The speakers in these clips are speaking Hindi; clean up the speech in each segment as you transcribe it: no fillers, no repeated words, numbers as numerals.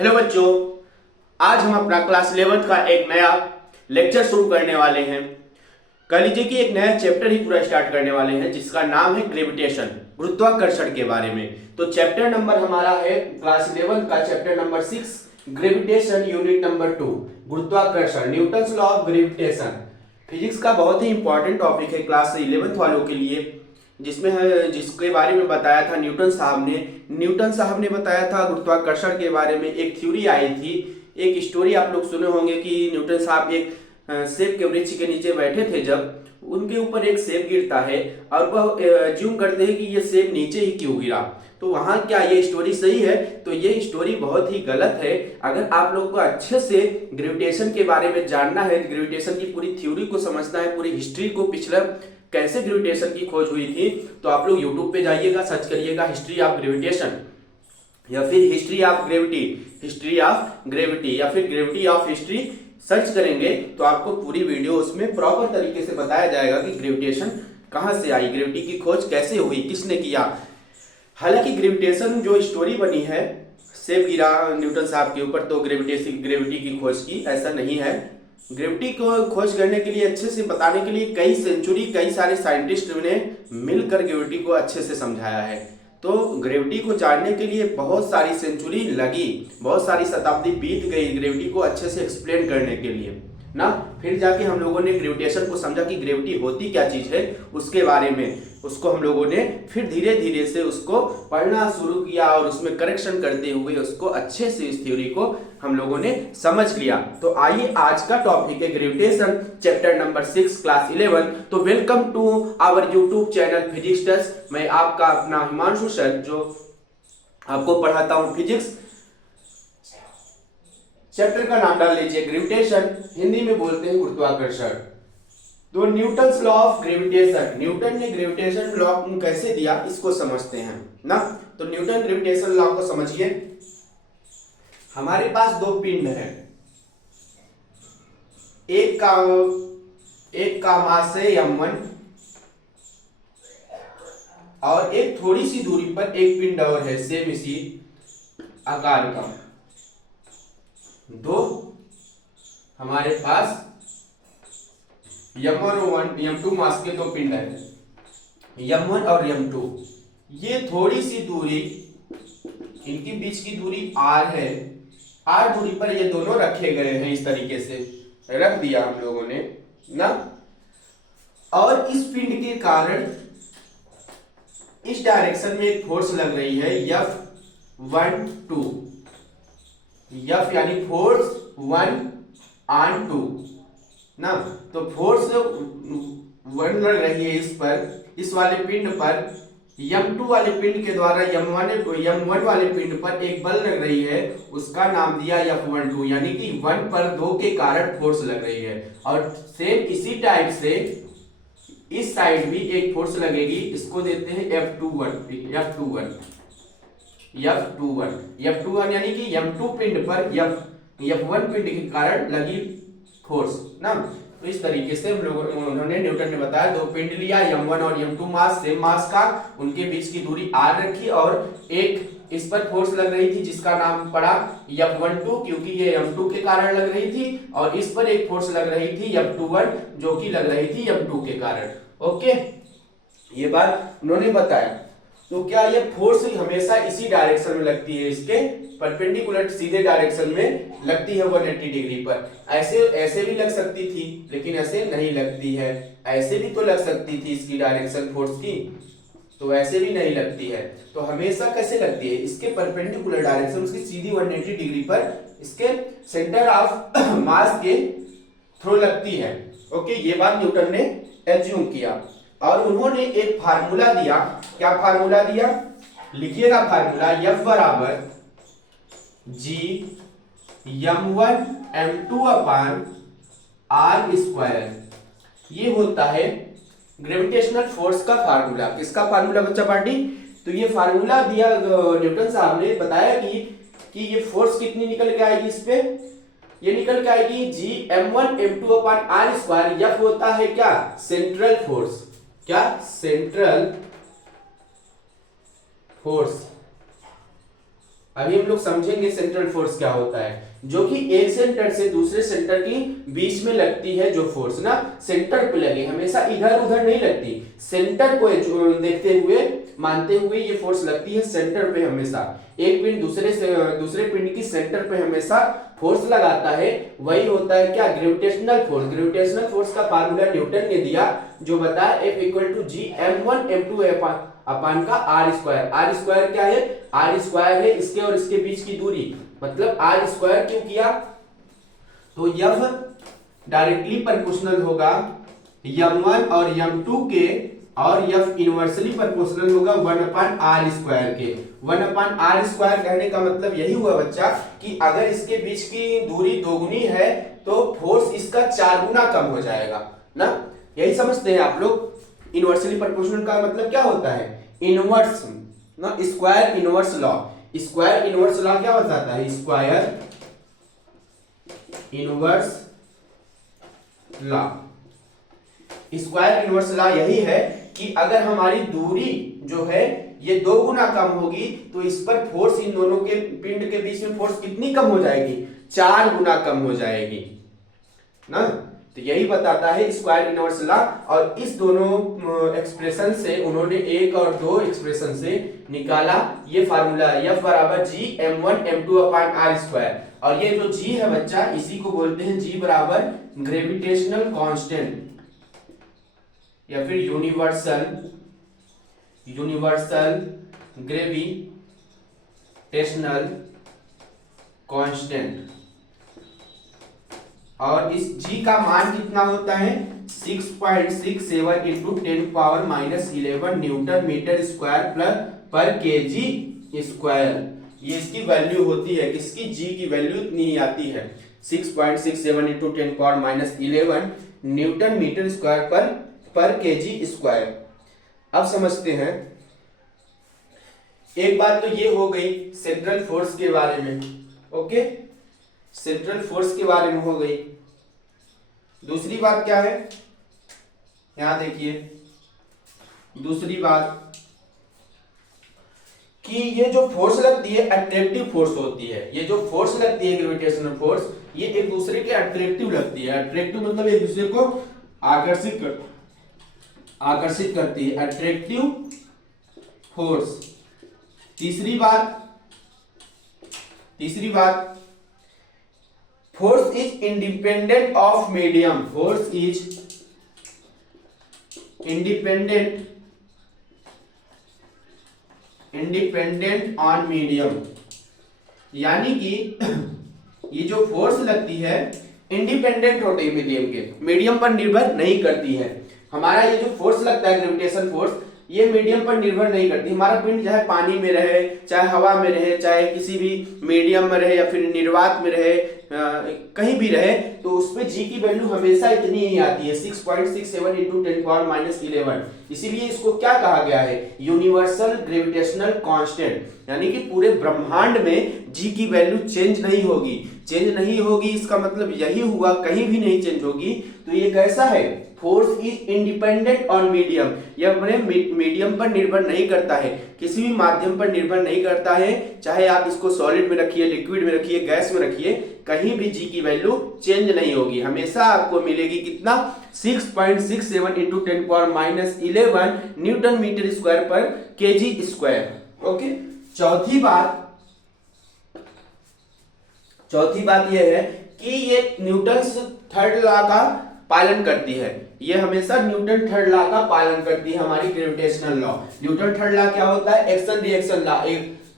हेलो बच्चों, आज हम अपना क्लास 11th का एक नया लेक्चर शुरू करने वाले हैं। कह लीजिए कि एक नया चैप्टर ही पूरा स्टार्ट करने वाले हैं जिसका नाम है ग्रेविटेशन, गुरुत्वाकर्षण के बारे में। तो चैप्टर नंबर हमारा है क्लास 11th का chapter number 6 gravitation, unit number 2 गुरुत्वाकर्षण, Newton's law of gravitation. Physics का बहुत ही इंपॉर्टेंट टॉपिक है क्लास 11th वालों के लिए, जिसके बारे में बताया था न्यूटन साहब ने बताया था। गुरुत्वाकर्षण के बारे में एक थ्योरी आई थी, एक स्टोरी आप लोग सुने होंगे कि न्यूटन साहब एक सेब के वृक्ष के नीचे बैठे थे, जब उनके ऊपर एक सेब गिरता है और वह ज्यूम करते हैं कि ये सेब नीचे ही क्यों गिरा। तो वहां क्या ये स्टोरी सही है? तो ये स्टोरी बहुत ही गलत है। अगर आप लोग को अच्छे से ग्रेविटेशन के बारे में जानना है, ग्रेविटेशन की पूरी थ्योरी को समझना है, पूरी हिस्ट्री को, पिछला कैसे ग्रेविटेशन की खोज हुई थी, तो आप लोग यूट्यूब पे जाइएगा, सर्च करिएगा हिस्ट्री ऑफ ग्रेविटेशन या फिर हिस्ट्री ऑफ ग्रेविटी या फिर ग्रेविटी ऑफ हिस्ट्री सर्च करेंगे तो आपको पूरी वीडियो उसमें प्रॉपर तरीके से बताया जाएगा कि ग्रेविटेशन कहां से आई, ग्रेविटी की खोज कैसे हुई, किसने किया। हालांकि ग्रेविटेशन जो स्टोरी बनी है, सेब गिरा न्यूटन साहब के ऊपर तो ग्रेविटी की खोज की, ऐसा नहीं है। ग्रेविटी को खोज करने के लिए, अच्छे से बताने के लिए कई सारे साइंटिस्ट ने मिलकर ग्रेविटी को अच्छे से समझाया है। तो ग्रेविटी को जानने के लिए बहुत सारी सेंचुरी लगी, बहुत सारी शताब्दी बीत गई ग्रेविटी को अच्छे से एक्सप्लेन करने के लिए ना। फिर जाके हम लोगों ने ग्रेविटेशन को समझा कि ग्रेविटी होती क्या चीज है, उसके बारे में उसको हम लोगों ने फिर धीरे धीरे से उसको पढ़ना शुरू किया और उसमें करेक्शन करते हुए उसको अच्छे से इस थ्योरी को हम लोगों ने समझ लिया। तो आइए, आज का टॉपिक है ग्रेविटेशन, चैप्टर नंबर 6 क्लास 11। तो welcome to our YouTube channel physics test. मैं आपका अपना हिमांशु सर, जो आपको पढ़ाता हूँ फिजिक्स। चैप्टर का नाम डाल लीजिए ग्रेविटेशन, हिंदी में बोलते हैं गुरुत्वाकर्षण। तो Newton's law of gravitation, Newton ने ग्रेविटेशन लॉ कैसे दिया इसको समझते हैं ना। तो न्यूटन ग्रेविटेशन लॉ को समझिए। हमारे पास दो पिंड है, एक का मास है m1 और एक थोड़ी सी दूरी पर एक पिंड और है सेम इसी आकार का। दो हमारे पास m1 और m2 मास के दो पिंड है, m1 और m2। ये थोड़ी सी दूरी, इनके बीच की दूरी r है, r दूरी पर ये दोनों रखे गए हैं, इस तरीके से रख दिया हम लोगों ने ना। और इस पिंड के कारण इस डायरेक्शन में एक फोर्स लग रही है F12, F यानी फोर्स 1/2 ना। तो फोर्स 1 लग रही है इस पर, इस वाले पिंड पर। m2 वाले पिंड के द्वारा m1 वाले पिंड पर एक बल लग रही है, उसका नाम दिया F12, यानी कि 1 पर 2 के कारण फोर्स लग रही है। और सेम इसी टाइप से इस साइड भी एक फोर्स लगेगी, इसको देते हैं F21 यानी कि m2 पिंड पर F1 पिंड के कारण लगी फोर्स ना। तो इस तरीके से उन्होंने, न्यूटन ने बताया, दो पिंड लिया, m1 और m2 मास सेम मास का, उनके बीच की दूरी r रखी और एक इस पर फोर्स लग रही थी जिसका नाम पड़ा F12, क्योंकि ये m2 के कारण लग रही थी, और इस पर एक फोर्स लग रही थी F21 जो कि लग रही थी m2 के कारण। ओके, ये बात उन्होंने बताया। तो क्या ये फोर्स हमेशा इसी डायरेक्शन में लगती है, इसके परपेंडिकुलर सीधे डायरेक्शन में लगती है 180 डिग्री पर। ऐसे भी लग सकती थी लेकिन ऐसे नहीं लगती है। ऐसे भी तो लग सकती थी इसकी डायरेक्शन फोर्स की, तो ऐसे भी नहीं लगती है। तो हमेशा कैसे लगती है? इसके परपेंडिकुलर डायरेक्शन, उसकी सीधी 180 डिग्री पर इसके सेंटर ऑफ मास के थ्रू लगती है। ओके, ये बात न्यूटन ने एज्यूम किया और उन्होंने एक फार्मूला दिया। क्या फार्मूला दिया? लिखिएगा फार्मूला, F बराबर G m1 m2 upon r square. ये होता है ग्रेविटेशनल फोर्स का फार्मूला। किसका फार्मूला बच्चा पार्टी? तो ये फार्मूला दिया न्यूटन साहब ने, बताया कि ये फोर्स कितनी निकल के आएगी इस पे। ये निकल के आएगी G m1 m2 upon r square. F होता है क्या? Central force. क्या? Central force. अभी हम लोग समझेंगे सेंट्रल फोर्स क्या होता है, जो कि एक सेंटर से दूसरे सेंटर की बीच में लगती है जो फोर्स ना, सेंटर पे लगे, हमेशा इधर उधर नहीं लगती, सेंटर को देखते हुए मानते हुए ये फोर्स लगती है सेंटर पे हमेशा। एक पिंड दूसरे पिंड की सेंटर पे हमेशा फोर्स लगाता है, वही होता है क्या, ग्रेविटेशनल फोर्स। ग्रेविटेशनल फोर्स का फार्मूला न्यूटन ने दिया, जो बताया F equal to G m1 m2 upon का आर स्क्वायर। आर स्क्वायर क्या है, आर स्क्वायर है इसके और इसके बीच की दूरी, मतलब आर स्क्वायर क्यों किया, तो F डायरेक्टली प्रोपोर्शनल होगा m1 और m2 के, और F इनवर्सली प्रोपोर्शनल होगा 1/r स्क्वायर के। 1/r स्क्वायर कहने का मतलब यही हुआ बच्चा कि अगर इसके बीच की दूरी दोगुनी है तो फोर्स इसका 4 गुना कम हो जाएगा ना, यही समझते हैं आप लोग। इनवर्सली प्रोपोर्शनल का मतलब क्या होता है, इनवर्स ना, square inverse law. Square inverse law क्या बताता है, square inverse law. Square inverse law यही है कि अगर हमारी दूरी जो है ये 2 गुना कम होगी तो इस पर फोर्स, इन दोनों के पिंड के बीच में फोर्स कितनी कम हो जाएगी, 4 गुना कम हो जाएगी ना। तो यही बताता है स्क्वायर इनवर्स लॉ। और इस दोनों एक्सप्रेशन से उन्होंने एक और दो एक्सप्रेशन से निकाला ये फार्मूला, F बराबर जी m1 m2 upon R square. और ये जो जी है बच्चा, इसी को बोलते हैं जी बराबर ग्रेविटेशनल कांस्टेंट या फिर यूनिवर्सल ग्रेविटेशनल कांस्टेंट। और इस g का मान कितना होता है, 6.67 into 10 power -11 newton metre square पर केजी स्क्वायर। ये इसकी वैल्यू होती है, किसकी, g की वैल्यू इतनी ही आती है, 6.67 into 10 power -11 newton metre square पर केजी स्क्वायर। अब समझते हैं, एक बात तो ये हो गई सेंट्रल फोर्स के बारे में, ओके, सेंट्रल फोर्स के बारे में हो गई। दूसरी बात क्या है, यहां देखिए, दूसरी बात कि ये जो फोर्स लगती है अट्रैक्टिव फोर्स होती है। ये जो फोर्स लगती है ग्रेविटेशनल फोर्स, ये एक दूसरे के अट्रैक्टिव लगती है। अट्रैक्टिव मतलब एक दूसरे को आकर्षित करती है, अट्रैक्टिव फोर्स। तीसरी बात force is independent of medium. Force is independent on medium, यानी कि ये जो फोर्स लगती है इंडिपेंडेंट होती है मीडियम के, मीडियम पर निर्भर नहीं करती है। हमारा ये जो फोर्स लगता है ग्रेविटेशन फोर्स, ये मीडियम पर निर्भर नहीं करती। हमारा पिंड चाहे पानी में रहे, चाहे हवा में रहे, चाहे किसी भी मीडियम में रहे या फिर निर्वात में रहे, कहीं भी रहे, तो उसपे जी की वैल्यू हमेशा इतनी ही आती है, 6.67 इंटू 10 पावर -11। इसीलिए इसको क्या कहा गया है, यूनिवर्सल ग्रेविटेशनल कांस्टेंट, यानी कि पूरे ब्रह्मांड में जी की वैल्यू चेंज नहीं होगी। चेंज नहीं होगी इसका मतलब यही हुआ, कहीं भी नहीं चेंज होगी। तो ये कैसा है, force is independent on medium, यह अपने मीडियम पर निर्भर नहीं करता है, किसी भी माध्यम पर निर्भर नहीं करता है। चाहे आप इसको सॉलिड में रखिए, लिक्विड में रखिए, गैस में रखिए, कहीं भी जी की वैल्यू चेंज नहीं होगी, हमेशा आपको मिलेगी कितना, 6.67 into 10 power -11 newton metre square पर केजी स्क्वायर। ओके, चौथी बात यह है कि ये न्यूटन्स थर्ड लॉ का पालन करती है। ये हमेशा न्यूटन थर्ड लॉ का पालन करती है हमारी gravitational law. Newton third law क्या होता है, action reaction law.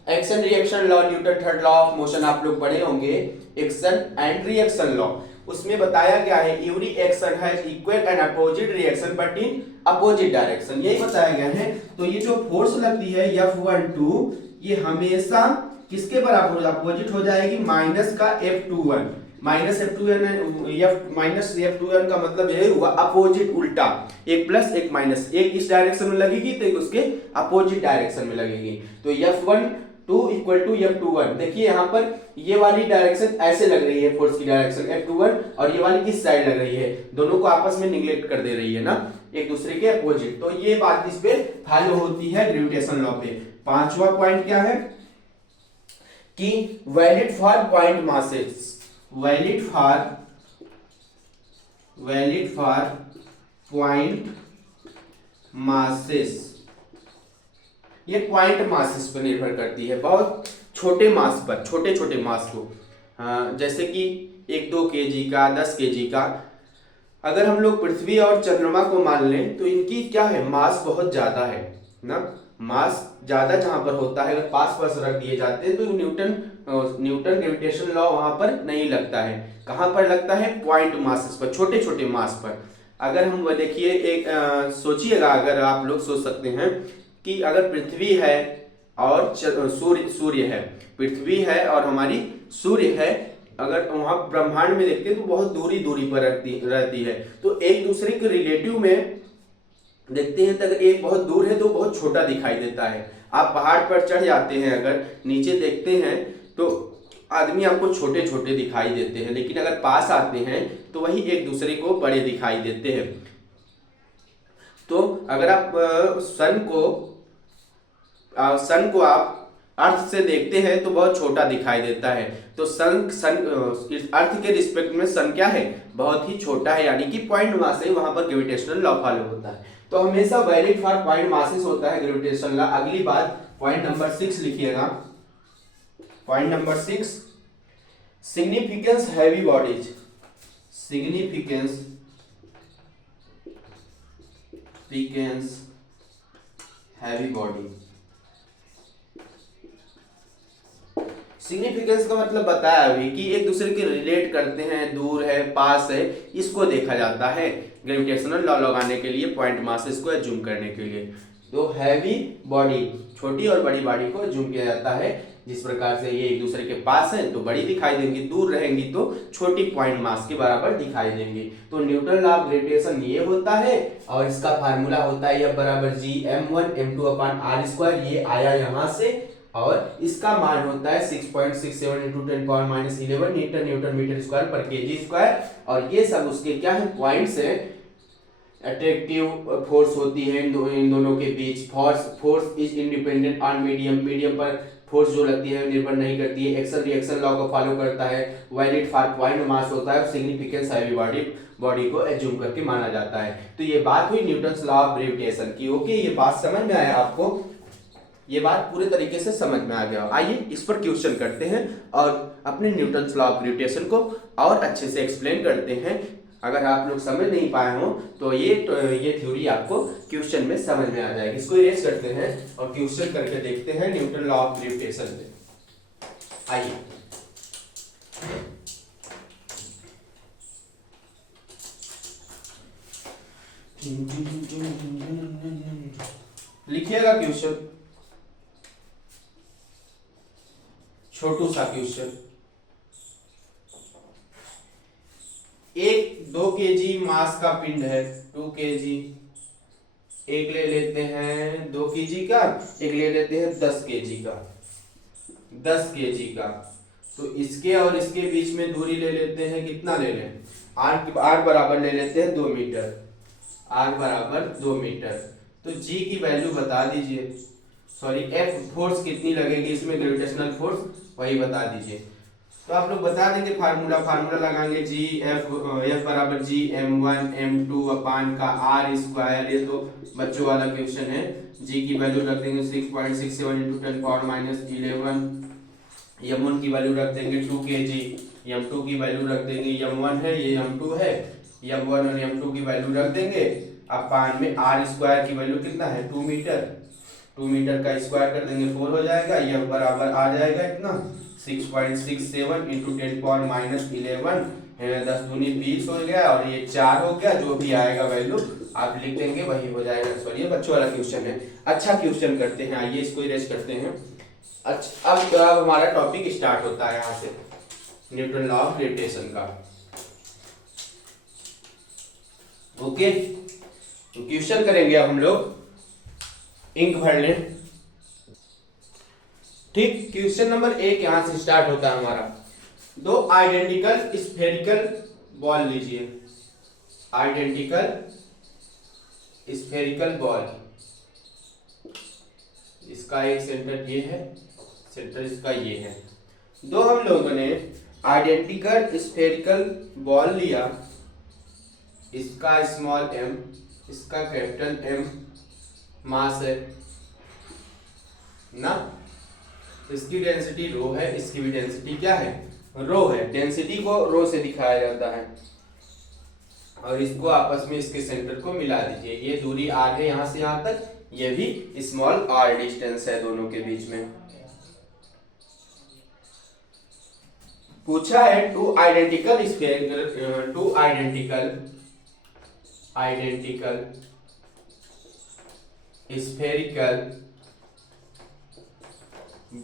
Action reaction law, Newton third law of motion आप लोग पढ़े होंगे, एक्शन एंड रिएक्शन लॉ। उसमें बताया गया है every action has equal and opposite reaction but in opposite direction, यही बताया गया है। तो ये जो फोर्स लगती है F12, ये हमेशा किसके बराबर अपोजिट हो जाएगी, माइनस का F21। माइनस F21 का मतलब यही हुआ अपोजिट, उल्टा, एक प्लस एक माइनस, एक इस डायरेक्शन में लगेगी तो एक उसके अपोजिट डायरेक्शन में लगेगी। तो F12 इक्वल टू F21। देखिए यहाँ पर ये वाली डायरेक्शन ऐसे लग रही है, फोर्स की डायरेक्शन F21, और ये वाली इस साइड लग रही है, दोनों को आपस में निगलेक्ट कर दे रही है ना, एक दूसरे के अपोजिट। तो ये बात इस पे फॉलो होती है ग्रेविटेशन लॉ पे। पांचवा पॉइंट क्या है कि valid for point masses, valid for point masses, ये पॉइंट मासेस पर निर्भर करती है, बहुत छोटे मास पर, छोटे छोटे मास को, जैसे कि 1-2 kg का, 10 kg का। अगर हम लोग पृथ्वी और चंद्रमा को मान लें तो इनकी क्या है, मास बहुत ज्यादा है ना, मास ज्यादा जहां पर होता है, अगर पास पास रख दिए जाते हैं तो न्यूटन ग्रेविटेशन लॉ वहां पर नहीं लगता है। कहां पर लगता है, पॉइंट मासेस पर, छोटे छोटे मास पर। अगर हम देखिए एक सोचिएगा, अगर आप लोग सोच सकते हैं कि अगर पृथ्वी है और सूर्य है, पृथ्वी है और हमारी सूर्य है, अगर वहां ब्रह्मांड में देखते हैं तो बहुत दूरी पर रहती है, तो एक दूसरे के रिलेटिव में देखते हैं तो अगर एक बहुत दूर है तो बहुत छोटा दिखाई देता है। आप पहाड़ पर चढ़ जाते हैं, अगर नीचे देखते हैं तो आदमी आपको छोटे छोटे दिखाई देते हैं, लेकिन अगर पास आते हैं तो वही एक दूसरे को बड़े दिखाई देते हैं। तो अगर आप सन को आप अर्थ से देखते हैं तो बहुत छोटा दिखाई देता है, तो अर्थ के रिस्पेक्ट में सन क्या है, बहुत ही छोटा है, यानी कि पॉइंट मास है, वहां पर ग्रेविटेशनल लॉ फॉलो होता है। तो हमेशा वैलिड फॉर पॉइंट मासेस होता है ग्रेविटेशनल लॉ। अगली बात पॉइंट नंबर 6 लिखिएगा। Point number 6, significance heavy bodies, significance heavy body. Significance का मतलब बताया अभी कि एक दूसरे के रिलेट करते हैं, दूर है, पास है, इसको देखा जाता है ग्रेविटेशनल लॉ लगाने के लिए, पॉइंट मासेस को एज्यूम करने के लिए। तो हैवी बॉडी, छोटी और बड़ी बॉडी को एज्यूम किया जाता है। जिस प्रकार से ये एक दूसरे के पास है तो बड़ी दिखाई देंगी, दूर रहेंगी तो छोटी पॉइंट मास के बराबर दिखाई देंगी। तो न्यूटन लॉ ऑफ ग्रेविटेशन ये होता है, और इसका फार्मूला होता है F बराबर G m1 m2/r², ये आया यहाँ से, और इसका मान होता है 6.67 × 10⁻11 न्यूटन मीटर स्क्वायर पर केजी स्क्वायर। और ये सब उसके क्या है, पॉइंट्स है। अट्रैक्टिव फोर्स होती है इन दोनों के बीच, force is independent on medium पर फोर्स जो लगती है निर्भर नहीं करती है, एक्शन रिएक्शन लॉ को फॉलो करता है, वैलिड फॉर पॉइंट मास होता है, सिग्निफिकेंस हैवी बॉडी को एज्यूम करके माना जाता है। तो ये बात हुई न्यूटन्स लॉ ऑफ ग्रेविटेशन की। ओके, ये बात समझ में आया आपको, ये बात पूरे तरीके से समझ में आ गया। आइए इस पर क्वेश्चन करते हैं और अपने न्यूटन्स लॉ ऑफ ग्रेविटेशन को और अच्छे से एक्सप्लेन करते हैं। अगर आप लोग समझ नहीं पाए हो तो ये थ्योरी आपको क्वेश्चन में समझ में आ जाएगी। इसको इरेज करते हैं और क्वेश्चन करके देखते हैं न्यूटन लॉ ऑफ ग्रेविटेशन पे। आइए लिखिएगा क्वेश्चन, छोटू सा क्वेश्चन। एक 2 kg मास का पिंड है, 2 kg, एक ले लेते हैं 2 kg का, एक ले लेते हैं 10 kg का, 10 kg का। तो इसके और इसके बीच में दूरी ले लेते हैं, कितना ले लें, r बराबर ले लेते हैं 2 मीटर, r बराबर 2 मीटर। तो g की वैल्यू बता दीजिए, सॉरी F फोर्स कितनी लगेगी इसमें, ग्रेविटेशनल फोर्स, वही बता दीजिए। तो आप लोग बता देंगे, फार्मूला लगाएंगे, F बराबर G m1 m2/r²। ये तो बच्चों वाला क्वेश्चन है। G की वैल्यू रख देंगे 6.67 × 10⁻11, m1 की वैल्यू रख देंगे 2 kg, m2 की वैल्यू रख देंगे, m1 है ये m2 है, m1 और m2 की वैल्यू रख देंगे। अपान में r² की वैल्यू कितना है, 2 मीटर, 2 मीटर का स्क्वायर कर देंगे 4 हो जाएगा, यह बराबर आ जाएगा इतना 6.67 × 10⁻11, 10 दूनी 20 हो गया, और ये 4 हो गया, जो भी आएगा वैल्यू आप लिख देंगे वही हो जाएगा। सॉरी ये बच्चों वाला क्वेश्चन है। अच्छा क्वेश्चन करते हैं, आइए इसको इरेज करते हैं। अच्छा अब हमारा टॉपिक स्टार्ट होता है यहाँ से न्यूटन लॉ ऑफ ग्रेविटेशन का। ओके, तो क्वेश्चन करेंगे अब हम लोग, इंक भर लें। ठीक, क्वेश्चन नंबर 1 यहां से स्टार्ट होता है हमारा। 2 आइडेंटिकल स्फेरिकल बॉल लीजिए, आइडेंटिकल स्फेरिकल बॉल, इसका एक सेंटर ये है, सेंटर इसका ये है, दो हम लोगों ने आइडेंटिकल स्फेरिकल बॉल लिया, इसका स्मॉल m, इसका कैपिटल M मास है ना, इसकी डेंसिटी रो है, इसकी भी डेंसिटी क्या है, रो है। डेंसिटी को रो से दिखाया जाता है और इसको आपस में इसके सेंटर को मिला दीजिए। ये दूरी r है यहां से यहां तक, ये भी स्मॉल r डिस्टेंस है दोनों के बीच में। पूछा है two identical spherical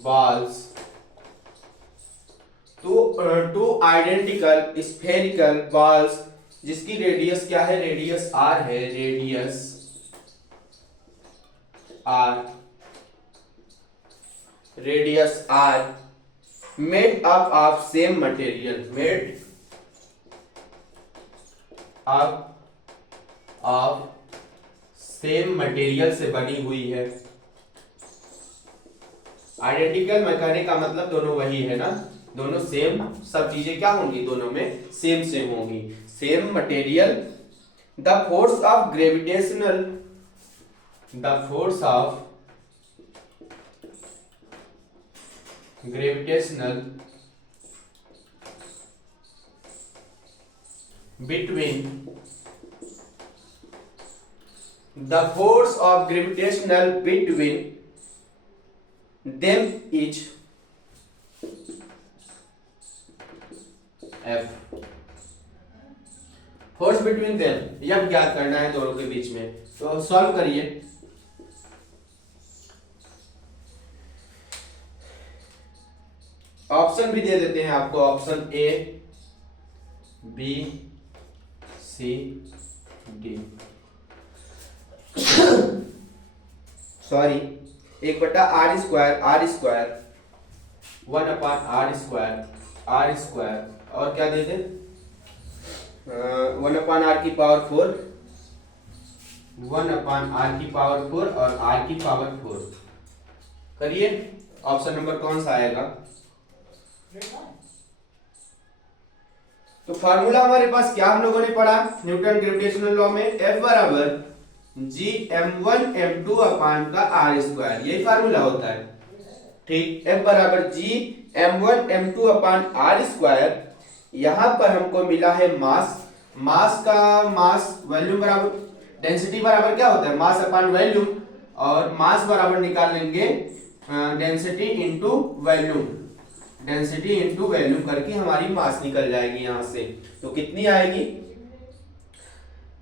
balls, two identical spherical balls जिसकी रेडियस क्या है, रेडियस r है, radius r made up of same material, made up of same material से बनी हुई है। आइडेंटिकल मैं कहने का मतलब दोनों वही है ना, दोनों सेम, सब चीजें क्या होंगी, दोनों में सेम होंगी, same material. The force of gravitational, the force of gravitational between, the force of gravitational between them is F, force between them यह ज्ञात करना है दोनों के बीच में। तो सॉल्व करिए। ऑप्शन भी दे देते हैं आपको, option A B C D, sorry 1/r² 1/r² और क्या दे दे 1/r⁴ 1/r⁴ और r⁴ करिए। ऑप्शन नंबर कौन सा आएगा? तो फार्मूला हमारे पास क्या हम लोगों ने पढ़ा न्यूटन ग्रेविटेशनल लॉ में, F बराबर Gm1 m2 अपान का r², यही फार्मूला होता है। ठीक, F बराबर Gm1 m2 अपान r²। यहां पर हमको मिला है मास, मास का मास वॉल्यूम बराबर डेंसिटी बराबर क्या होता है, मास अपान वॉल्यूम, और मास बराबर निकाल लेंगे density into volume, density into volume करके हमारी मास निकल जाएगी यहां से। तो कितनी आएगी,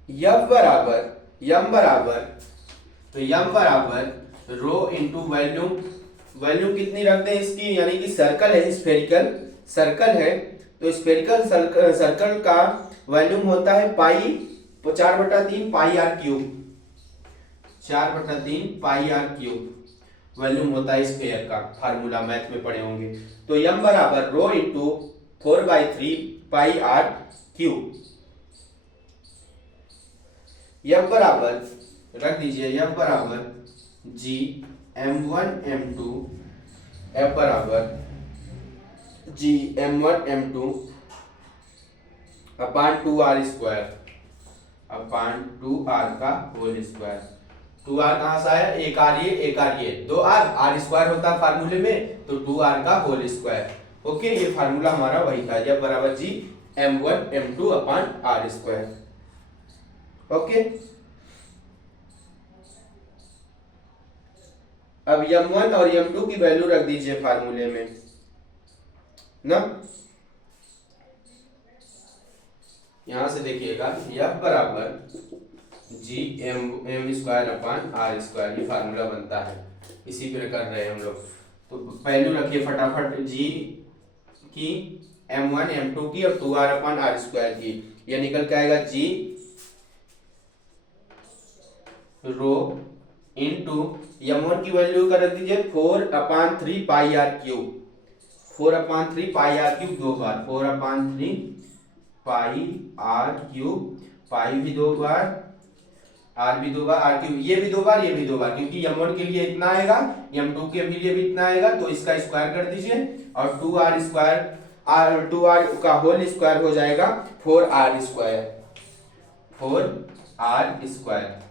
F बराबर m बराबर रो इंटू वॉल्यूम, वॉल्यूम कितनी रखते हैं इसकी, यानी कि सर्कल है, स्फेरिकल सर्कल है, तो स्फेरिकल सर्कल का वॉल्यूम होता है पाई 4/3 पाई r क्यूब, 4/3 पाई r क्यूब वॉल्यूम होता है स्फेयर का, फार्मूला मैथ में पढ़े होंगे। तो m बराबर रो इंटू 4/3 पाई r क्यूब। F बराबर रख दीजिए, F बराबर Gm1 m2, F बराबर Gm1 m2 अपान 2r² अपान 2r का होल स्क्वायर। 2r कहां से आया, एक r ये 2r, r² होता है फार्मूले में, तो 2r का होल स्क्वायर। ओके, ये फार्मूला हमारा वही था, F बराबर Gm1 m2 अपान r²। ओके, अब m1 और m2 की वैल्यू रख दीजिए फार्मूले में ना। यहां से देखिएगा F बराबर Gm² अपान r², ये फार्मूला बनता है, इसी पे कर रहे हैं हम लोग। तो वैल्यू रखिए फटाफट, G की m1 m2 की और 2r अपान r² की, ये निकल के आएगा G रो इंटू m1 की वैल्यू कर रख दीजिए 4/3 पाई r क्यूब, 4/3 पाई r क्यूब दो बार, 4/3 पाई r क्यूब, पाई भी दो बार आर भी 2 बार, आर की ये भी 2 बार, ये भी 2 बार, क्योंकि m1 के लिए इतना आएगा, m2 के लिए भी इतना आएगा, तो इसका स्क्वायर कर दीजिए और 2r स्क्वायर, 2r का होल स्क्वायर हो जाएगा 4r square, 4r square.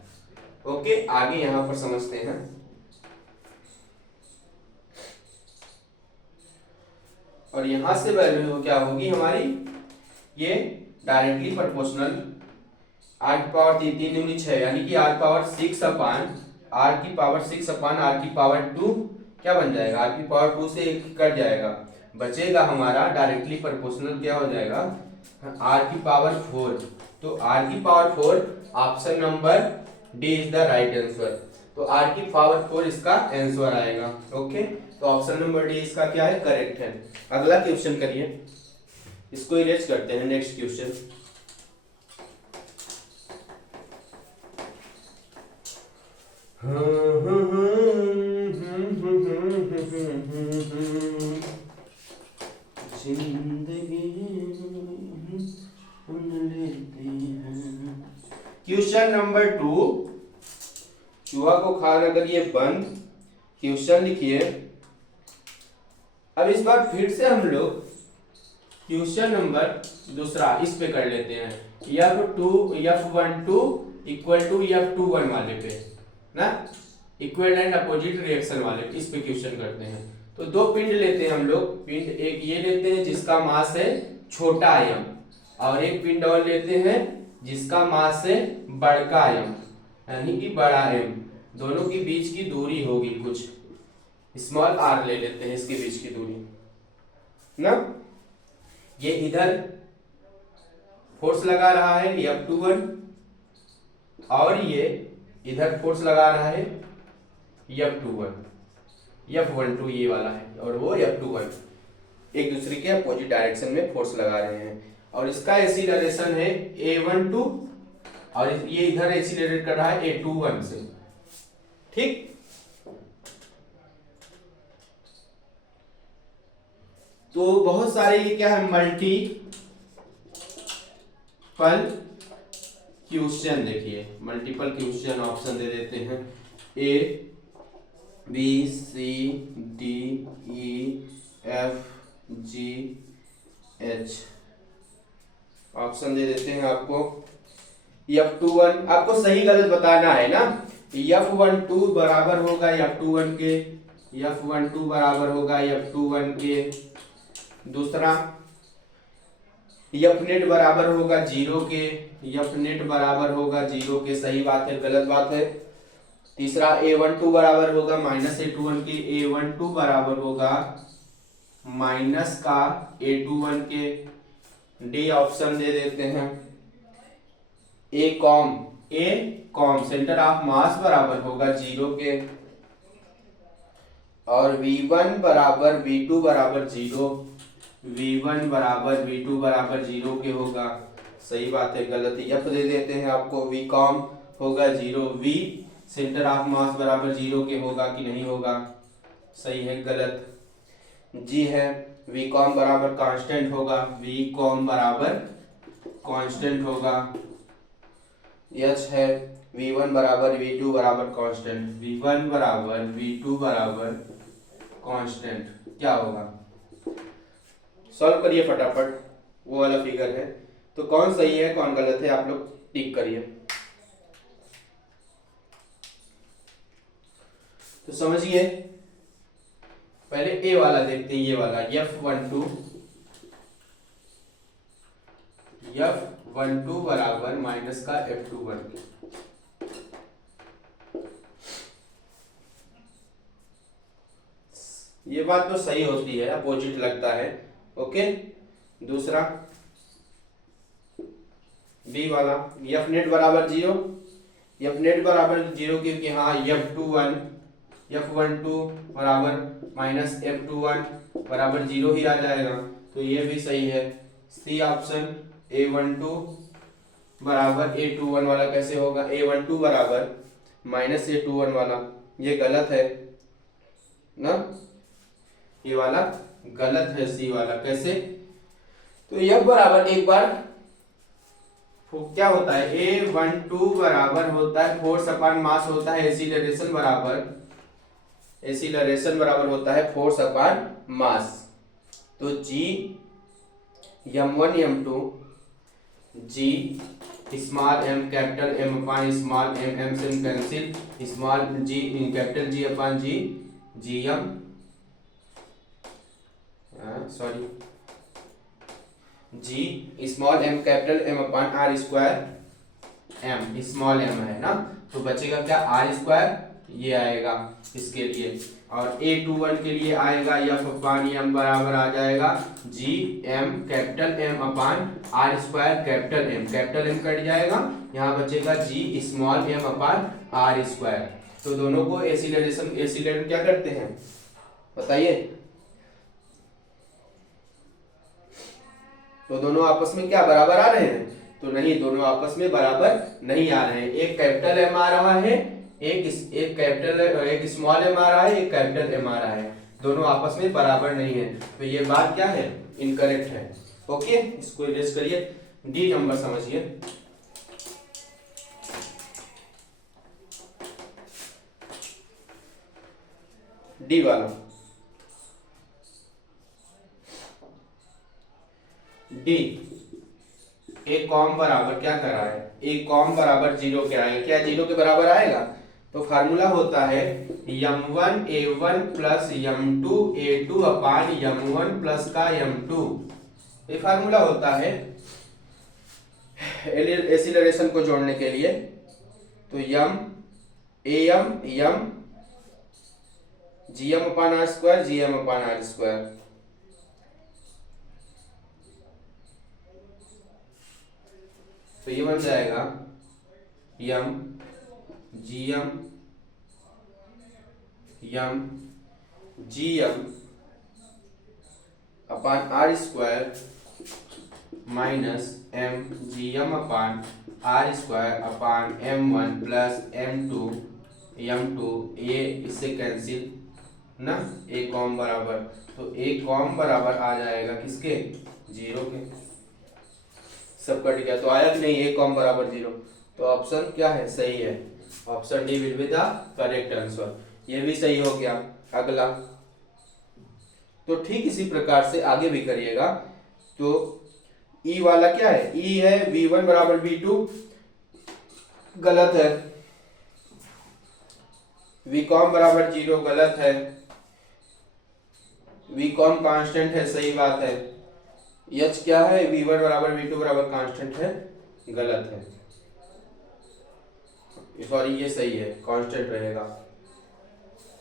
Okay, आगे यहां पर समझते हैं। और यहां से वैल्यू क्या होगी हमारी, ये डायरेक्टली प्रोपोर्शनल, आर की पावर 3×3 यानी कि आर पावर 6 अपान आर की पावर 6 अपान आर की पावर 2 क्या बन जाएगा, आर की पावर 2 से 1 कट जाएगा, बचेगा हमारा डायरेक्टली प्रोपोर्शनल क्या हो जाएगा, आर की पावर 4। तो आर की power 4, option number D is the right answer. तो आर की पावर 4 इसका आंसर आएगा। ओके, तो ऑप्शन नंबर डी इसका क्या है, करेक्ट है। अगला क्वेश्चन करिए, इसको इरेज करते हैं। नेक्स्ट क्वेश्चन, क्वेश्चन नंबर 2, चूहा को खाना करिए बंद। क्वेश्चन लिखिए। अब इस बार फिर से हम लोग क्वेश्चन नंबर दूसरा इस पे कर लेते हैं, F12 इक्वल टू F21 वाले पे ना, इक्वल एंड अपोजिट रिएक्शन वाले, इस पे क्वेश्चन करते हैं। तो दो पिंड लेते हैं हम लोग, पिंड एक ये लेते हैं जिसका मास है छोटा m, और एक पिंड और लेते हैं जिसका मास है बड़का m, यानी कि बड़ा m। दोनों के बीच की दूरी होगी कुछ, स्मॉल r ले लेते हैं इसके बीच की दूरी ना। ये इधर फोर्स लगा रहा है F21, और ये इधर फोर्स लगा रहा है F12, F12 ये वाला है, और वो F21, एक दूसरे के अपोजिट डायरेक्शन में फोर्स लगा रहे हैं। और इसका एक्सीलरेशन है A12, और ये इधर एक्सीलरेट कर रहा है A21 से। ठीक, तो बहुत सारे ये क्या है, मल्टीपल क्वेश्चन। देखिए मल्टीपल क्वेश्चन ऑप्शन दे देते हैं, A B C D E F G H option दे देते हैं आपको। F21 आपको सही गलत बताना है ना, F12 बराबर होगा F21 के, F12 बराबर होगा F21 के। दूसरा F नेट बराबर होगा 0 के, F नेट बराबर होगा 0 के, सही बात है गलत बात है। तीसरा A12 बराबर होगा माइनस A21 के, A12 बराबर होगा माइनस का A21 के। डी ऑप्शन दे देते हैं। ए कॉम सेंटर ऑफ मास बराबर होगा 0 के, और V1 बराबर V2 बराबर 0, V1 बराबर V2 बराबर 0 के होगा, सही बात है गलत है। F दे देते हैं आपको, V कॉम होगा 0, V सेंटर ऑफ मास बराबर 0 के होगा कि नहीं होगा, सही है गलत। जी है, V कॉम बराबर कांस्टेंट होगा, V कॉम बराबर कांस्टेंट होगा। H है V1 बराबर V2 बराबर कांस्टेंट, V1 बराबर V2 बराबर कांस्टेंट, क्या होगा, सॉल्व करिए फटाफट, वो वाला फिगर है। तो कौन सही है कौन गलत है आप लोग टिक करिए। तो समझिए, पहले ए वाला देखते हैं, ये वाला F12 बराबर माइनस का F21। ये बात तो सही होती है, अपोजिट लगता है। ओके, दूसरा बी वाला F नेट बराबर 0, F नेट बराबर 0 क्योंकि हाँ F12 बराबर माइनस F21 बराबर 0 ही आ जाएगा, तो ये भी सही है। सी ऑप्शन A12 बराबर A21 वाला कैसे होगा, A12 बराबर माइनस A21 वाला, ये गलत है ना, ये वाला गलत है, सी वाला कैसे। तो F बराबर एक बार तो क्या होता है A12 बराबर होता है फोर्स अपॉन मास होता है एक्सीलरेशन बराबर होता है फोर्स अपॉन मास। तो G m1 m2 G small m capital M upon small m से cancel small g capital G upon G gm sorry G small m capital M upon r square m small m है ना, तो बचेगा क्या r स्क्वायर, ये आएगा इसके लिए। और A21 के लिए आएगा F अपॉन m बराबर आ जाएगा G m capital M upon r square capital M cut जाएगा, यहाँ बचेगा G small m upon r square. तो दोनों को एक्सीलरेशन क्या करते हैं बताइए, तो दोनों आपस में क्या बराबर आ रहे हैं, तो नहीं, दोनों आपस में बराबर नहीं आ रहे हैं। एक कैपिटल M आ रहा है, एक स्मॉल m आ रहा है, एक कैपिटल M आ रहा है, दोनों आपस में बराबर नहीं है। तो ये बात क्या है, इनकरेक्ट है। ओके, इसको इरेज करिए। डी नंबर समझिए। डी वाला डी ए कॉम बराबर क्या कर रहा है, ए कॉम बराबर 0 क्या है, क्या 0 के बराबर आएगा। तो फार्मूला होता है m1 a1 plus m2 a2 अपान m1 प्लस का m2, ये फार्मूला होता है एक्सीलरेशन को जोड़ने के लिए। तो m gm अपान r स्क्वायर gm अपान r स्क्वायर, तो ये बन जाएगा m gm upon r square minus m gm upon r square upon m1 plus m2 a इससे कैंसिल ना, a कॉम बराबर, तो a कॉम बराबर आ जाएगा किसके, 0 के, सब कट गया। तो आया कि नहीं, a कॉम बराबर 0, तो ऑप्शन क्या है, सही है, option D will be the correct answer. ये भी सही हो गया। अगला, तो ठीक इसी प्रकार से आगे भी करिएगा। तो ई वाला क्या है, ई है v1 बराबर v2, गलत है। v कॉम बराबर 0, गलत है। v कॉम कांस्टेंट है, सही बात है। h क्या है, v1 बराबर v2 बराबर कांस्टेंट है, गलत है। सॉरी, ये सही है, कांस्टेंट रहेगा।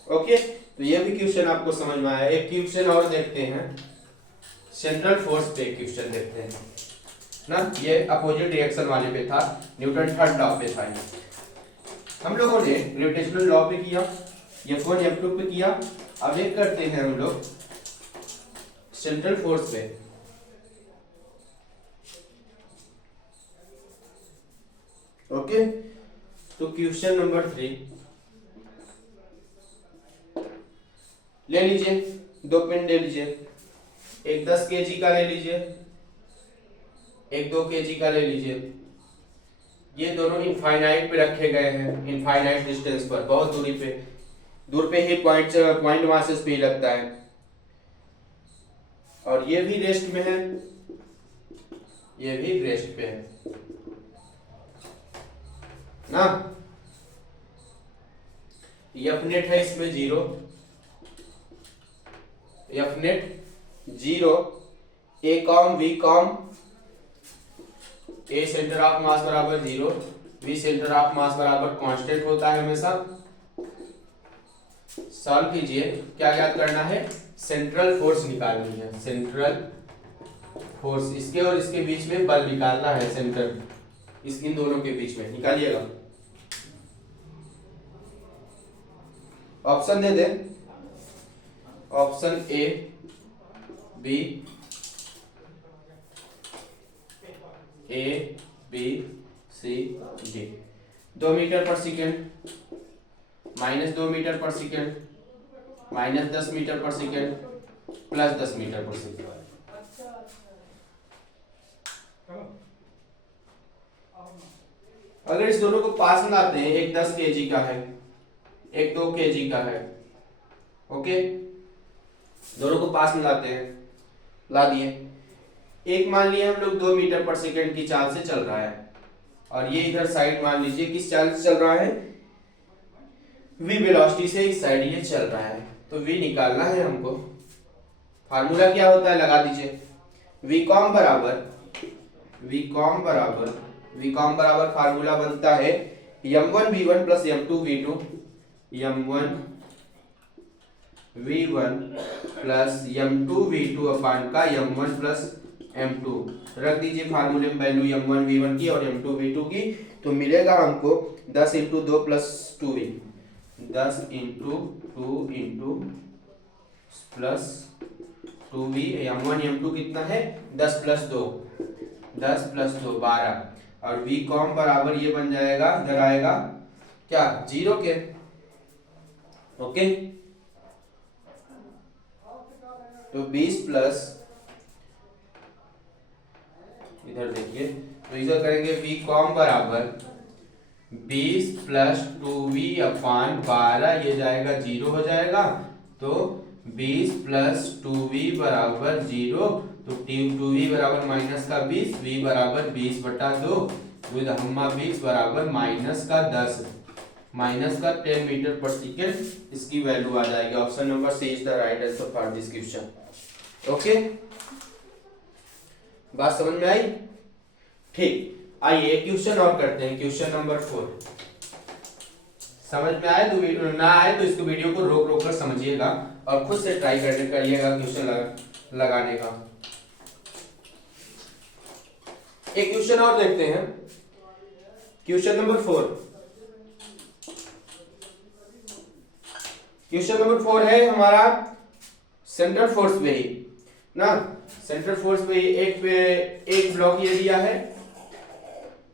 ओके, तो ये भी क्वेश्चन आपको समझ में आया। एक क्वेश्चन और देखते हैं, सेंट्रल फोर्स पे क्वेश्चन देखते हैं ना, ये अपोजिट रिएक्शन वाले पे था, न्यूटन थर्ड लॉ पे था। हम लोगों ने ग्रेविटेशनल लॉ पे किया, F1 F2 पे किया। अब एक करते हैं हम लोग सेंट्रल फोर्स पे। ओके, तो क्वेश्चन नंबर 3 ले लीजिए, 2 पिन ले लीजिए, एक 10 kg का ले लीजिए, एक 2 kg का ले लीजिए। ये दोनों इनफाइनाइट पे रखे गए हैं, इनफाइनाइट डिस्टेंस पर, बहुत दूर पे ही पॉइंट मासेस पे ही लगता है। और ये भी रेस्ट में है, ये भी रेस्ट पे है ना। एफ नेट है इसमें 0, F net 0, A com V com, A centre of mass बराबर 0, वी सेंटर ऑफ मास बराबर कांस्टेंट होता है हमेशा। सॉल्व कीजिए, क्या याद करना है, सेंट्रल फोर्स निकालनी है, सेंट्रल फोर्स, इसके और इसके बीच में बल निकालना है, सेंटर इन दोनों के बीच में निकालिएगा। ऑप्शन दे दे, option A B C D. 2 metre per second, -2 metre per second, -10 metre per second, +10 metre per second. अगर इस दोनों को पास में लाते हैं, एक 10 kg का है, एक 2 kg का है, ओके, दोनों को पास में लाते हैं, ला दिए। एक मान लिए हम लोग 2 मीटर पर सेकंड की चाल से चल रहा है, और ये इधर साइड मान लीजिए किस चाल से चल रहा है, v वेलोसिटी से इस साइड ये चल रहा है। तो v निकालना है हमको। फार्मूला क्या होता है, लगा दीजिए। vcom बराबर फार्मूला बनता है m1v1 plus m2v2, m1v1 plus m2v2 अपान का m1 प्लस m2। रख दीजिए फार्मूले में वैल्यू m1v1 की और m2v2 की, तो मिलेगा हमको 10 into 2 plus 2v, 10 into 2 into plus 2v, m1 m2 कितना है 10 प्लस 2, 10 प्लस 2 12, और v कॉम बराबर ये बन जाएगा, इधर आएगा क्या 0 के, ओके। तो 20 प्लस, इधर देखिए, तो इधर करेंगे v कॉम बराबर 20 प्लस 2v अपान 12, ये जाएगा 0 हो जाएगा। तो 20 प्लस 2v बराबर 0, तो 2v बराबर माइनस का 20, v बराबर 20 बटा 2 विद हम्मा 20 बराबर माइनस का 10, माइनस का 10 मीटर पर सेकेंड, इसकी वैल्यू आ जाएगी। Option number C is the right answer for this question, okay. बात समझ में आई? ठीक, आइए एक क्वेश्चन और करते हैं, क्वेश्चन नंबर 4। समझ में आए तो ना आए तो इसको वीडियो को रोक रोक कर समझिएगा और खुद से ट्राई करने करिएगा क्वेश्चन लगाने का। एक क्वेश्चन और देखते हैं, क्वेश्चन नंबर 4। क्वेश्चन नंबर 4 है हमारा सेंट्रल फोर्स पे ही ना, सेंट्रल फोर्स पे ही एक ब्लॉक ये दिया है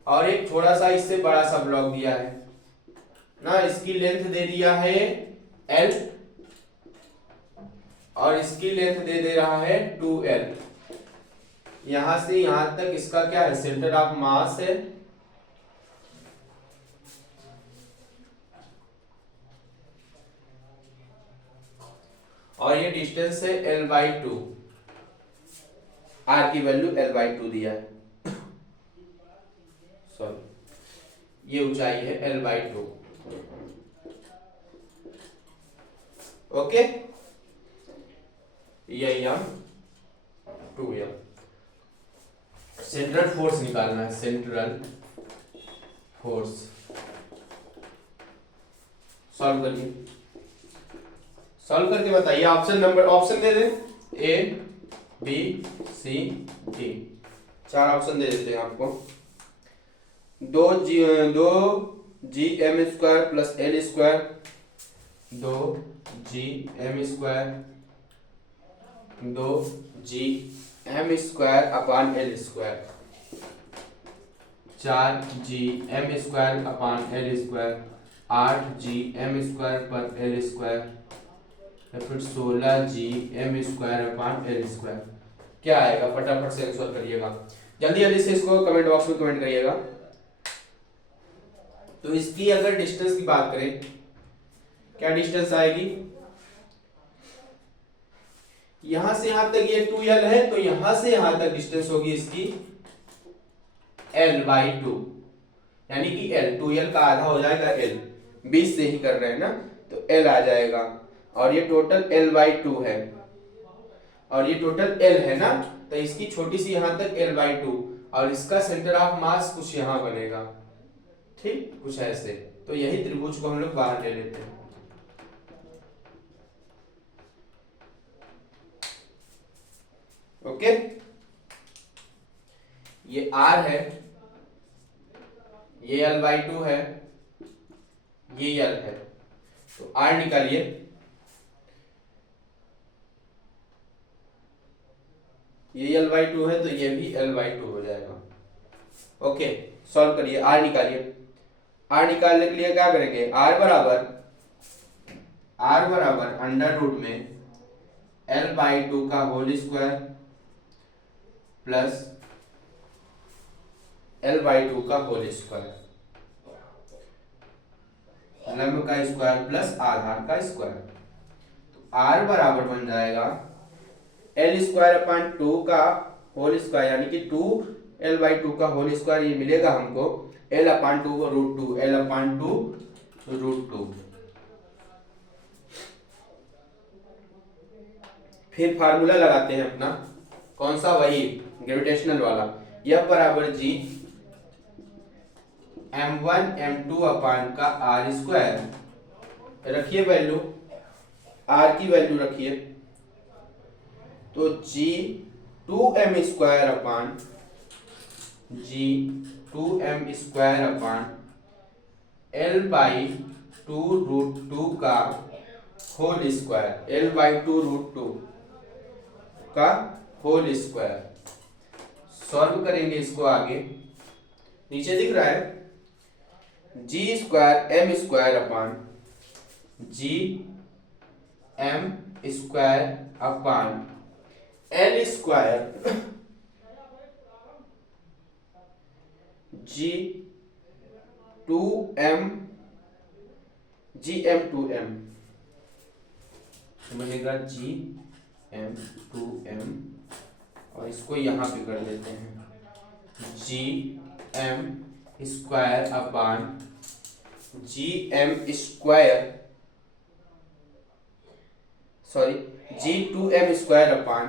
और एक थोड़ा सा इससे बड़ा सा ब्लॉक दिया है ना, इसकी लेंथ दे दिया है L और इसकी लेंथ दे रहा है 2L। यहां से यहां तक इसका क्या है, सेंटर ऑफ मास है, और ये डिस्टेंस है L/2, R की वैल्यू L/2 दिया है, सॉरी ये ऊंचाई है L/2, ओके। ये m 2m, सेंट्रल फोर्स निकालना है, सेंट्रल फोर्स। सॉल्व करिए, सॉल्व करके बताइए। ऑप्शन दे दें, A B C D, 4 option दे देते हैं आपको। 2gm square plus L square, 2gm square, 2gm square upon L square, 4gm square upon L square, 8gm square पर L स्क्वायर, या फिर 16gm square upon L square. क्या आएगा, फटाफट से आंसर करिएगा, जल्दी जल्दी से इसको कमेंट बॉक्स में कमेंट करिएगा। तो इसकी अगर डिस्टेंस की बात करें, क्या डिस्टेंस आएगी, यहां से यहां तक ये 2L है, तो यहां से यहां तक डिस्टेंस होगी इसकी L/2, यानी कि L, 2L का आधा हो जाएगा L, 20 से ही कर रहे हैं ना, तो L आ जाएगा, और ये टोटल L/2 है, और ये टोटल L है ना, तो इसकी छोटी सी यहां तक L/2, और इसका सेंटर ऑफ मास कुछ यहां बनेगा, ठीक, कुछ ऐसे। तो यही त्रिभुज को हम लोग बाहर ले लेते हैं, ओके। ये R है, ये L/2 है, ये L है, तो R निकालिए। ये L/2 है, तो ये भी L/2 हो जाएगा, ओके। सॉल्व करिए, R निकालिए। R निकालने के लिए क्या करेंगे, R बराबर अंडर रूट में L/2 का होल स्क्वायर प्लस L/2 का होल स्क्वायर, लंब का स्क्वायर प्लस आधार का स्क्वायर। तो r बराबर बन जाएगा एल स्क्वायर अपॉन 2 का होल स्क्वायर, यानी कि 2l/2 का होल स्क्वायर, ये मिलेगा हमको l अपॉन 2 √2, l अपॉन 2 √2। फिर फार्मूला लगाते हैं अपना, कौन सा, वही ग्रेविटेशनल वाला, F बराबर G m1 m2 अपान का r स्क्वायर। रखिए वैल्यू, r की वैल्यू रखिए, तो G 2m square upon G 2m square upon l/2 का होल स्क्वायर, l/2 का होल स्क्वायर। सॉल्व करेंगे इसको आगे, नीचे दिख रहा है G square m square upon G m square upon l square G 2m GM2m बनेगा GM2m, और इसको यहाँ पे कर देते हैं GM square upon GM square, sorry G2m square upon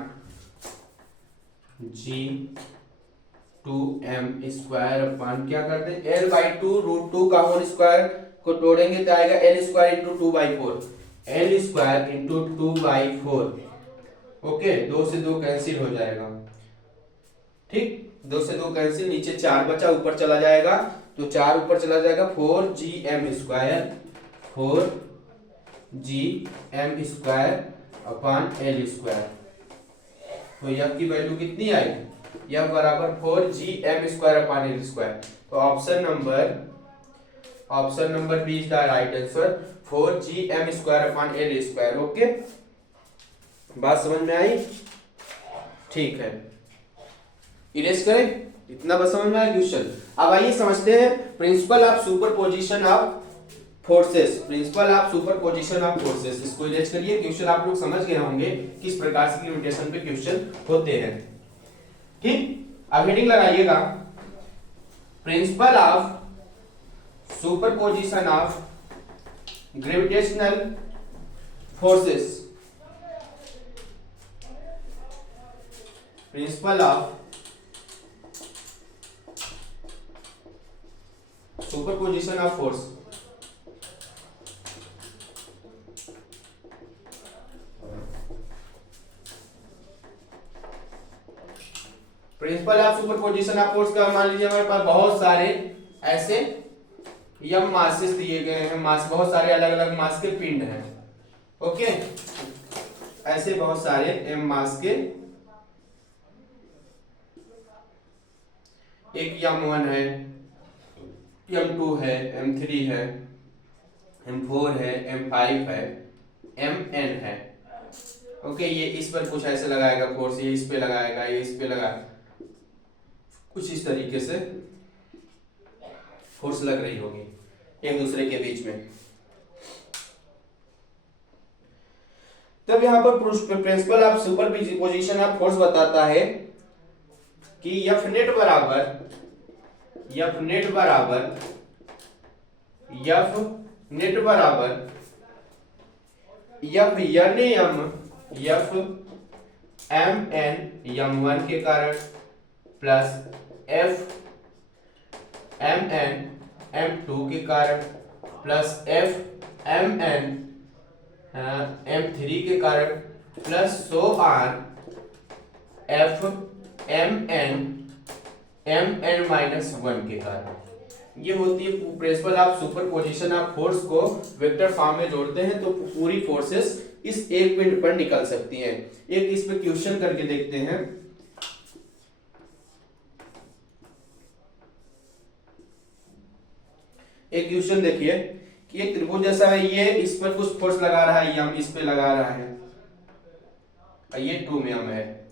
G2m square upon क्या करते हैं l/2 का होल स्क्वायर को तोड़ेंगे तो आएगा l square into 2/4, l square into 2/4। Okay, 2 से 2 कैंसिल हो जाएगा, ठीक, 2 से 2 कैंसिल, नीचे 4 बचा, ऊपर चला जाएगा तो 4 ऊपर चला जाएगा, 4GM square, 4GM square upon l square. तो यह की वैल्यू कितनी आई, यह बराबर 4GM square upon l square. तो option number B is the right answer, 4GM square upon l square. Okay, बात समझ में आई, ठीक है, इरेज करें, इतना बस समझ में आया क्वेश्चन। अब आइए समझते हैं principle of superposition of forces, principle of superposition of forces. इसको इरेज करिए, क्वेश्चन आप लोग समझ गए होंगे किस प्रकार से लिमिटेशन पे क्वेश्चन होते हैं, ठीक। अब हेडिंग लगाइएगा, principle of superposition of gravitational forces, principle of superposition of force. Principle of superposition of force का मान लीजिए हमारे पास बहुत सारे ऐसे यम मासेस दिए गए हैं, मास, बहुत सारे अलग अलग मास के पिंड हैं। ओके, ऐसे बहुत सारे एम मास के, एक m1 है, m2 है, m3 है, m4 है, m5 है, mn है। ओके, ये इस पर कुछ ऐसे लगाएगा फोर्स, ये इस पे लगाएगा, ये इस पे लगाएगा, कुछ इस तरीके से फोर्स लग रही होगी एक दूसरे के बीच में। तब यहाँ पर principle of superposition of force बताता है कि F नेट बराबर F mn m1 के कारण प्लस F mn m2 के कारण प्लस F mn m3 के कारण plus so on F mn -1 के कारण। ये होती है principle of superposition of force को वेक्टर फॉर्म में जोड़ते हैं तो पूरी फोर्सेस इस एक पिंड पर निकल सकती हैं। एक इस पे क्वेश्चन करके देखते हैं। एक क्वेश्चन देखिए कि एक त्रिभुज जैसा है, ये इस पर कुछ फोर्स लगा रहा है, यम इस पे लगा रहा है, ये 2 में है,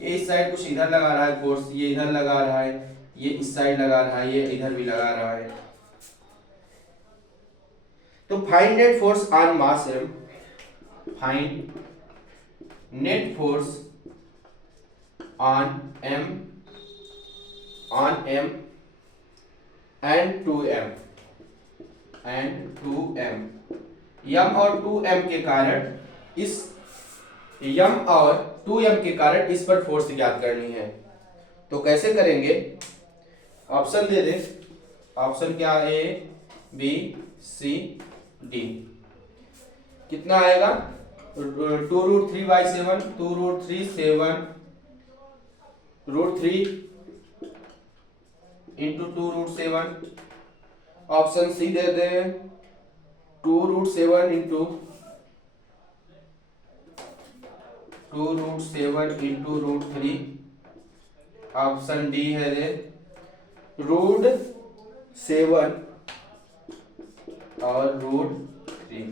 ये इस साइड कुछ इधर लगा रहा है फोर्स, ये इधर लगा रहा है, ये इस साइड लगा रहा है, ये इधर भी लगा रहा है। तो find net force on mass m, find net force on m and 2m m और 2m के कारण इस m और 2m के कारण इस पर फोर्स ज्ञात करनी है। तो कैसे करेंगे, ऑप्शन दे दे, ऑप्शन क्या है, A B C D। कितना आएगा, 2√3/7, 2√3/7 √3 इंटू 2√7। ऑप्शन सी दे दे 2√7 इंटू 2√7 √3। ऑप्शन डी है दे √7 और √3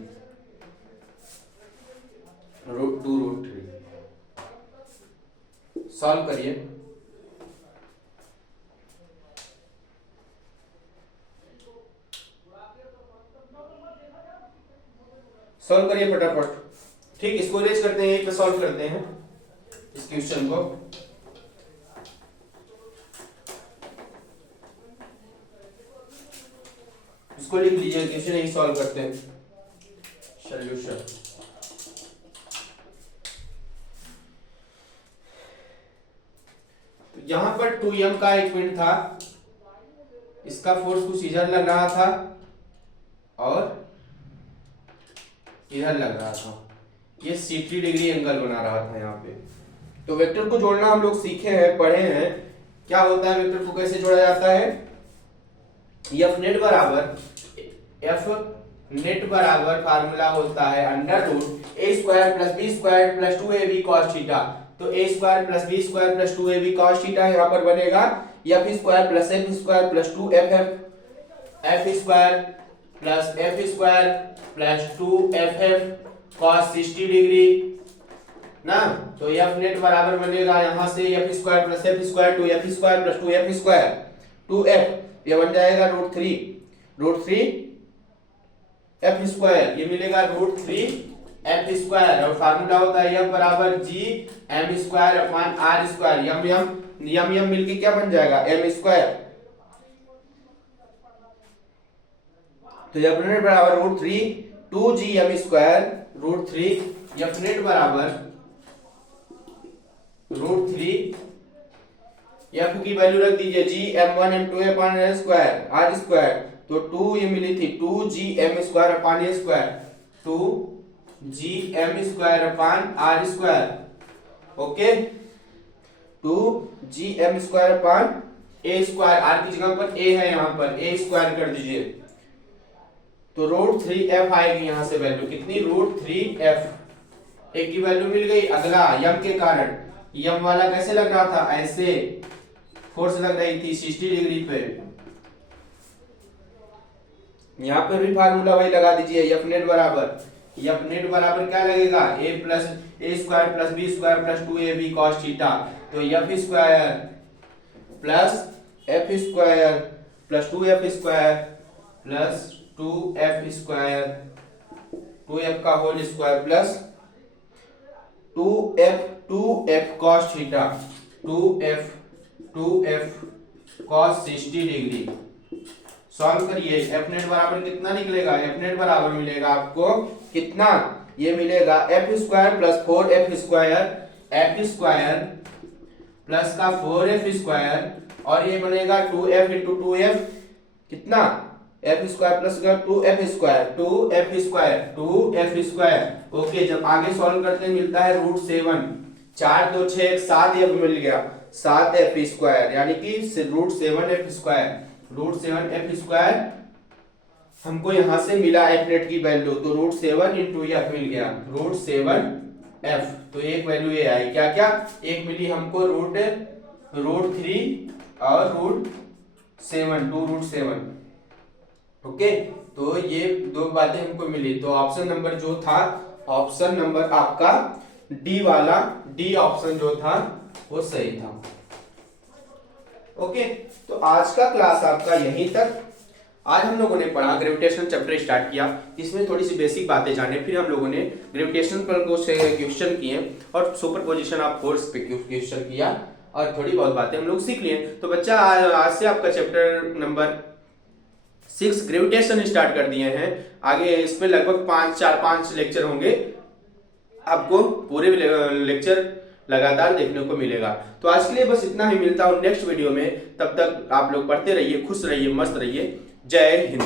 2√3। सॉल्व करिए। सॉल्व करिए फटाफट। ठीक, इसको रेज करते हैं, एक पे सॉल्व करते हैं इस क्वेश्चन को। इसको लिख लीजिए, क्वेश्चन यही सॉल्व करते हैं, सॉल्यूशन। तो यहां पर 2m का एक पिंड था, इसका फोर्स कुछ इधर लग रहा था और इधर लग रहा था, ये 60 डिग्री एंगल बना रहा था यहाँ पे। तो वेक्टर को जोड़ना हम लोग सीखे हैं, पढ़े हैं, क्या होता है वेक्टर को कैसे जोड़ा जाता है। एफ नेट बराबर फार्मूला होता है √a² + b² + 2ab cos theta. तो a² + b² + 2ab cos theta यहाँ पर बनेगा f² + f² + 2ff, f² + f² + 2ff cos 60 degree ना। तो एफ नेट बराबर बनेगा यहाँ से f² + f² 2f² + 2f², 2f ये बन जाएगा √3 f², ये मिलेगा √3f²। और फार्मूला होता है f बराबर Gm²/r²। यम मिलके क्या बन जाएगा, m²। तो f नेट बराबर √3 2Gm² √3 f नेट बराबर √3, f की वैल्यू रख दीजिए Gm1 m2 r²। तो 2 ये मिली थी 2Gm²/a², 2Gm²/r²। Okay, 2Gm²/a², r की जगह पर a है, यहाँ पर a² कर दीजिए। तो √3f आएगी यहाँ से वैल्यू कितनी, √3f। एक की वैल्यू मिल गई। अगला यम के कारण, यम वाला कैसे लग रहा था, ऐसे फोर्स लग रही थी 60 डिग्री पे। यहाँ पर भी फार्मूला वही लगा दीजिए, एफ नेट बराबर क्या लगेगा, a² + b² + 2ab cos theta. तो f² + f² + 2f² + 2f² 2f का whole square plus 2f cos theta, 2f cos 60 degree. Solve करिए। एफ नेट बराबर कितना निकलेगा, एफ नेट बराबर मिलेगा आपको कितना, ये मिलेगा f² + 4f² f² प्लस का 4f² और ये बनेगा 2f × 2f कितना, f² प्लस 2f²। ओके, जब आगे सॉल्व करते हैं मिलता है √7, 4 2 6 7f मिल गया, 7f², यानी कि √7f²। हमको यहाँ से मिला एफ नेट की वैल्यू, तो √7 × f मिल गया, √7f। तो एक वैल्यू ये आई, क्या क्या, एक मिली हमको √3 और √7, 2√7। ओके, तो ये दो बातें हमको मिली। तो ऑप्शन नंबर जो था, ऑप्शन नंबर आपका डी वाला, डी ऑप्शन जो था वो सही था। ओके, तो आज का क्लास आपका यहीं तक। आज हम लोगों ने पढ़ा ग्रेविटेशन चैप्टर स्टार्ट किया, इसमें थोड़ी सी बेसिक बातें जाने, फिर हम लोगों ने ग्रेविटेशन पर कुछ क्वेश्चन किए और सुपरपोजिशन ऑफ फोर्स पे क्वेश्चन किया और थोड़ी बहुत बातें हम लोग सीख लिए। तो बच्चा आज से आपका चैप्टर नंबर 6 ग्रेविटेशन स्टार्ट कर दिए हैं। आगे इस पे लगभग 5 लेक्चर होंगे, आपको पूरे लेक्चर लगातार देखने को मिलेगा। तो आज के लिए बस इतना ही, मिलता हूं नेक्स्ट वीडियो में। तब तक आप लोग पढ़ते रहिए, खुश रहिए, मस्त रहिए। जय हिंद।